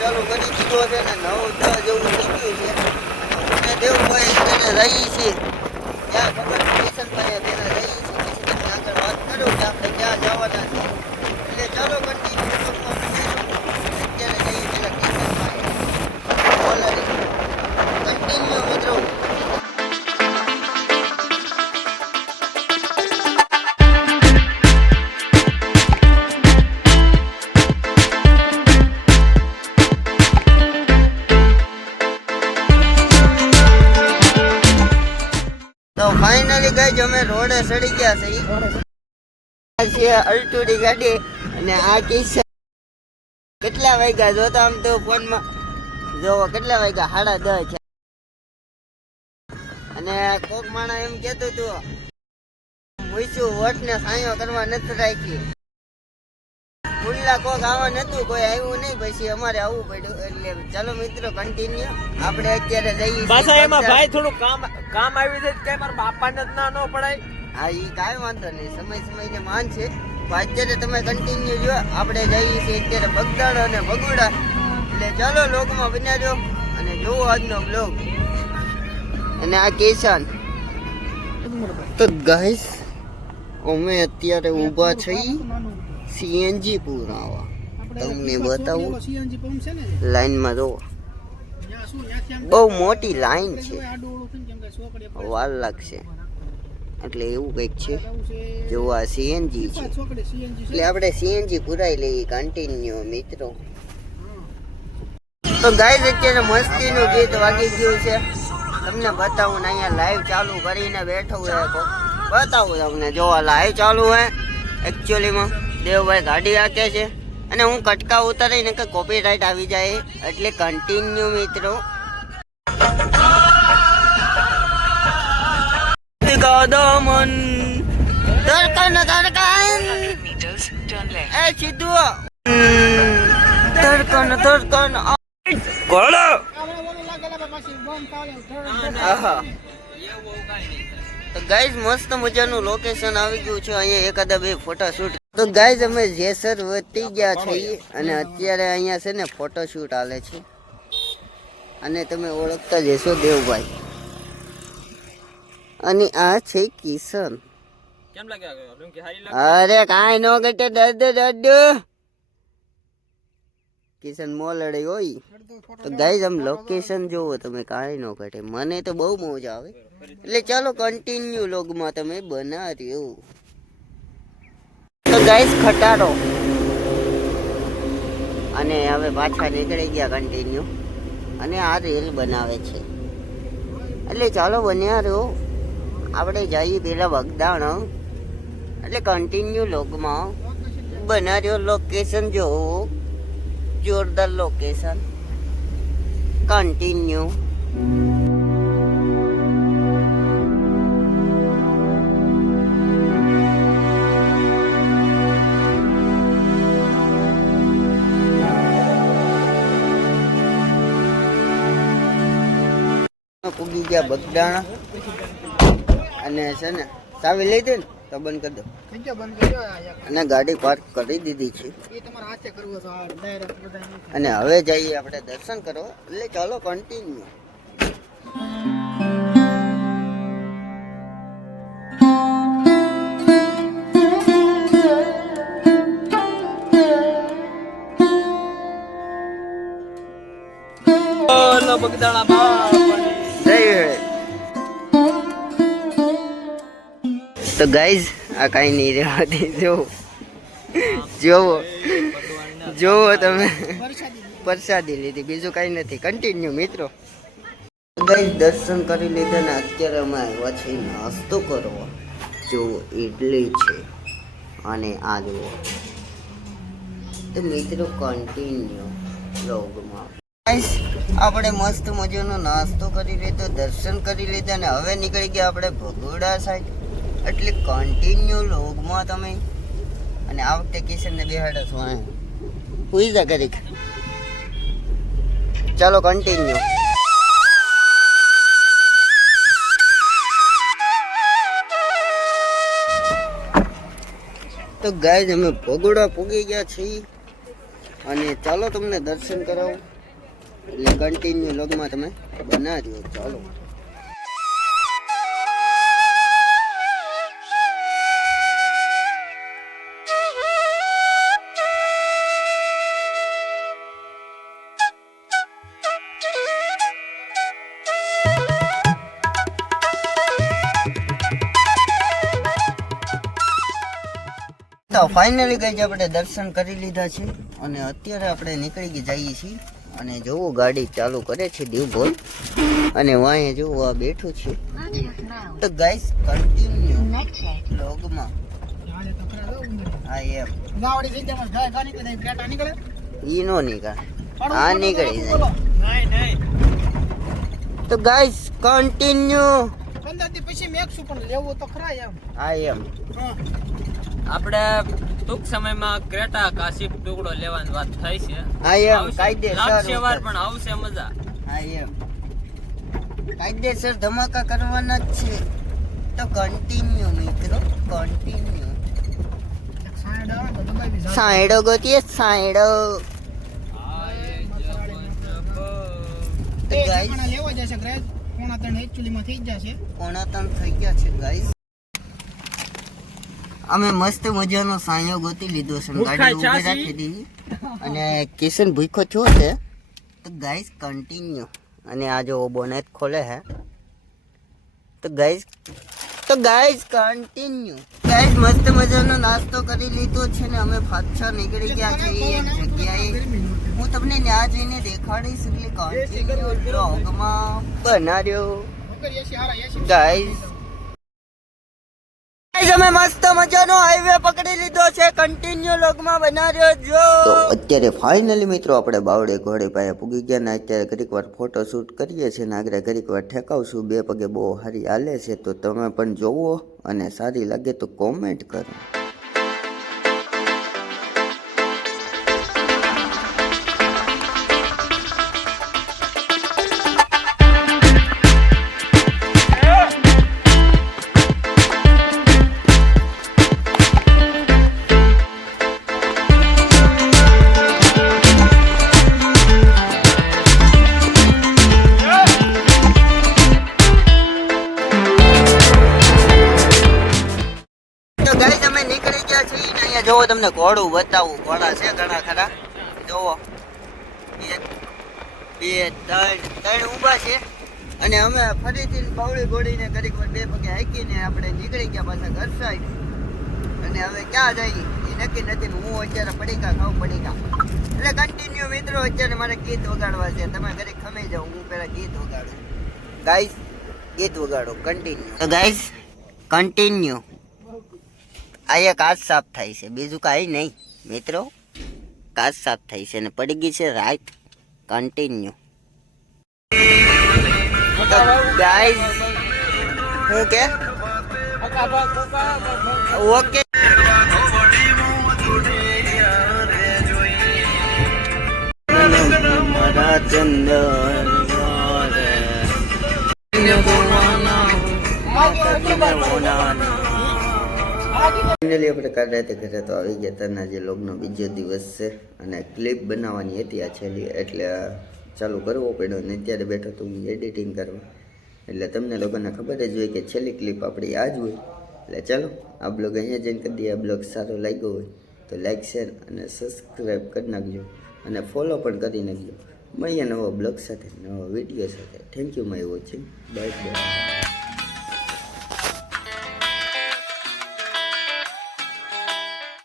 ચાલુ કરી દીધો છે ને જેવું થઈ છે અને દેવભાઈ તેને રહી છે ત્યાં ભગવાન સ્ટેશનભાઈ તેને રહી છે પછી આગળ વાત કરું કે આપણે ક્યાં જવાના છે ફાઇનલી ગઈ અમે રોડે ચડી ગયા છે. અલ્ટુડી ગાડી અને આ કિસ્સા કેટલા વાગ્યા? જોતા આમ તો ફોનમાં જોવો કેટલા વાગ્યા? સાડા દસ અને કોક માણસ એમ કહેતું હતું મૂછું વોટ ને સાયો કરવા નથી રાખી ખુલ્લા કોક આવા નતું કોઈ આવ્યું નહીં પછી અમારે આવવું પડ્યું. એટલે ચાલો મિત્રો કન્ટિન્યુ આપણે અત્યારે જઈએ પાછા એમાં ભાઈ થોડું કામ કામ આવી જાય કે મારા બાપાને જ ના ન પડાય. હા એ કાંઈ વાંધો નહીં. સમય સમયને માન છે. અત્યારે તમે કન્ટિન્યુ જો આપણે જઈએ છીએ અત્યારે બગદાણ અને બગુડા એટલે ચાલો લોકમાં બન્યા અને જોવો આજનો બ્લોગ અને આ કિસાન. તો ગાઈસ અમે અત્યારે ઊભા છીએ. સીએનજી પુરાવા તમને બતાવું? લાઈનમાં જોવો. બહુ મોટી લાઈન છે. વાર લાગશે. એટલે એવું કંઈક છે. જો આ સીએનજી છે. એટલે આપણે સીએનજી પુરાઈ લઈએ કન્ટિન્યુ મિત્રો. તો ગાઈઝ અત્યારે મસ્તીનું ગીત વાગી ગયું છે. તમને બતાવું ને અહીંયા લાઈવ ચાલુ કરીને બેઠો હે કોક. બતાવું તમને જો આ લાઈવ ચાલુ હે એકચ્યુઅલીમાં દેવભાઈ ગાડી હાકે છે અને હું કટકા ઉતારીને કે કોપીરાઇટ આવી જાય એટલે કન્ટિન્યુ મિત્રો. કદમન ધડકન ધડકન. Meters, turn left. એ સીધું ધડકન ધડકન. કોળો આહા. તો ગાઈઝ મસ્ત મજાનું લોકેશન આવી ગયું છે. અહીંયા એકાદા બે ફોટા શૂટ તો ગાઈઝ અમે જેસર વધી ગયા છીએ અને અત્યારે અહીંયા છે ને ફોટોશૂટ હાલે છે. અને તમે ઓળખતા જશો દેવભાઈ. અને આ છે કિશન. અરે કાંઈ નો ઘટે દર્દ દર્દ. કિશન મોલડે હોય. તો ગાઈઝ આમ લોકેશન જોવો તમે કાંઈ નો ઘટે. મને તો બહુ મોજ આવે. એટલે ચાલો કન્ટિન્યુ લોગમાં તમે બનાવ્યો તો ગાઈઝ ખટાડો અને હવે પાછા નીકળી ગયા કન્ટિન્યુ અને આ રેલ બનાવે છે. એટલે ચાલો બન્યા રહ્યો આપણે જઈએ પેલા વગદાણ. એટલે કન્ટિન્યુ લોગમાં. બનાવ્યો લોકેશન જો જોરદાર લોકેશન કન્ટિન્યુ પૂગી ગયા બગદાણા. અને છે ને, ચાવી લઈ દે ને, તો બંધ કરી દો. અને ગાડી પાર્ક કરી દીધી છે. અને હવે જઈએ આપણે દર્શન કરવા. એટલે ચાલો કન્ટિન્યુ બગદાણા તો ગાઈઝ આ કાંઈ નહીં રહેવાથી જોવો જોવો. જોવો તમે. પ્રસાદી લીધી, બીજું કાંઈ નથી. કન્ટિન્યુ મિત્રો. ગાઈઝ દર્શન કરી લીધા ને અત્યારે અમે આવ્યા છીએ નાસ્તો કરવા. જુઓ ઇડલી છે. અને આ જુઓ. તો મિત્રો કન્ટિન્યુ લોગમાં આપણે મસ્ત મજાનો નાસ્તો કરી લીધો, દર્શન કરી લીધા ને હવે નીકળી ગયા આપણે ભગોડા સાઈડ એટલે કન્ટિન્યુ લોગમાં તમે અને આ વખતે કિશનને બેહાડો છો અહીં હુઈ જા કરીક ચાલો કન્ટિન્યુ તો ગાય અમે ભગોડા પૂગી ગયા છીએ. અને ચાલો તમને દર્શન કરાવું. એટલે કન્ટિન્યુ લોગમાં તમે બનાવ્યો ચાલો. તો ફાઇનલી ગઈ આપણે દર્શન કરી લીધા છે અને અત્યારે આપણે નીકળી જઈએ છીએ અને જોવો ગાડી ચાલુ કરે છે બોલ અને વાંહે જોવો આ બેઠું છે. તો ગાઈસ કન્ટિન્યુ લોગમાં હા એમ. ઈ નો નીકળે. આ નીકળી જાય. તો ગાઈસ કન્ટિન્યુ પછી મેક્સ પણ લેવું તો ખરા એમ. હા એમ. આપણે ટૂંક સમયમાં ક્રેટા કાશી ટુકડો લેવાની વાત થઈ છે. એમ. કાયદેસર લાગશે વાર પણ આવશે મજા. એમ. કાયદેસર ધમાકા કરવાના જ છે. તો કન્ટિન્યુ મિત્રો. કન્ટિન્યુ સાયડો ગોતીએ સાયડો. પોણા ત્રણ એકચ્યુઅલી માં થઈ જશે. પોણા ત્રણ થઈ ગયા છે ગાઈસ અમે મસ્ત મજાનો સાયો ગોતી લીધો છે. ગાડી ઊભી રાખી દીધી. અને કિશન ભૂખો થયો છે. તો ગાઈસ કન્ટિન્યુ અને આ જો બોનેટ ખોલે હે. તો ગાઈસ તો ગાઈસ કન્ટિન્યુ ગાઈસ મસ્ત મજાનો નાસ્તો કરી લીધો છે ને અમે પાછા નીકળી ગયા છે એક જગ્યાએ. હું તમને ત્યાં જઈને દેખાડીશ એટલે કન્ટિન્યુ બ્લોગમાં બનાવ્યો ગાઈસ અમે મસ્ત મજાનો હાઈવે પકડી લીધો છે. કન્ટિન્યુ લોગમાં બનાવ્યો જો. તો અત્યારે ફાઇનલી મિત્રો આપણે બાવડે ઘોડે પાસે પૂગી ગયા ને અત્યારે ઘડીક વાર ફોટો શૂટ કરીએ છીએ ને આગળ ઘડીક વાર ઠેકાવશું. બે પગે બહુ સારી હાલે છે. તો તમે પણ જોવો અને સારી લાગે તો કોમેન્ટ કરો. તમને ઘોડું બતાવું. ઘોડા છે ઘણા ખરા? જોવો એક, બે, ત્રણ ત્રણ ઊભા છે. અને અમે ફરીથી બાવળી ઘોડીને ઘડીક બે પગે હાકીને આપણે નીકળી ગયા પાછા ઘર સાઈડ અને હવે ક્યાં જઈએ? એ નક્કી નથી હું અત્યારે પડીકા ખાઉં પડીકા. એટલે કન્ટિન્યુ મિત્રો, અત્યારે મારે ગીત વગાડવા છે. તમે ઘરે ખમી જાઓ, હું પેલા ગીત વગાડું. ગાઈસ ગીત વગાડો કન્ટિન્યુ ગાઈસ કન્ટિન્યુ આ એક કાચ સાફ થાય છે, બીજું કાંઈ નહીં. મિત્રો કાચ સાફ થાય છે અને પડી ગઈ છે રાઈટ કન્ટિન્યુ ગાઈઝ હું કે? ઓકે ચંદર ફાઇનલી આપણે કાલ રાતે ઘરે તો આવી ગયા હતા આજે લોગનો બીજો દિવસ છે અને ક્લિપ બનાવવાની હતી આ છેલ્લી, એટલે ચાલુ કરવો પડ્યો ને અત્યારે બેઠો તો હું એડિટિંગ કરવા. એટલે તમને લોકોને ખબર જ હોય કે છેલ્લી ક્લિપ આપણી આ જ હોય. એટલે ચાલો, આ બ્લોગ અહીંયા જઈને કરી દઈએ. આ બ્લોગ સારો લાગ્યો હોય તો લાઈક શેર અને સબસ્ક્રાઈબ કરી નાખજો. અને ફોલો પણ કરી નાખજો. મળીએ નવો બ્લોગ સાથે, નવો વીડિયો સાથે. Thank you my watching bye bye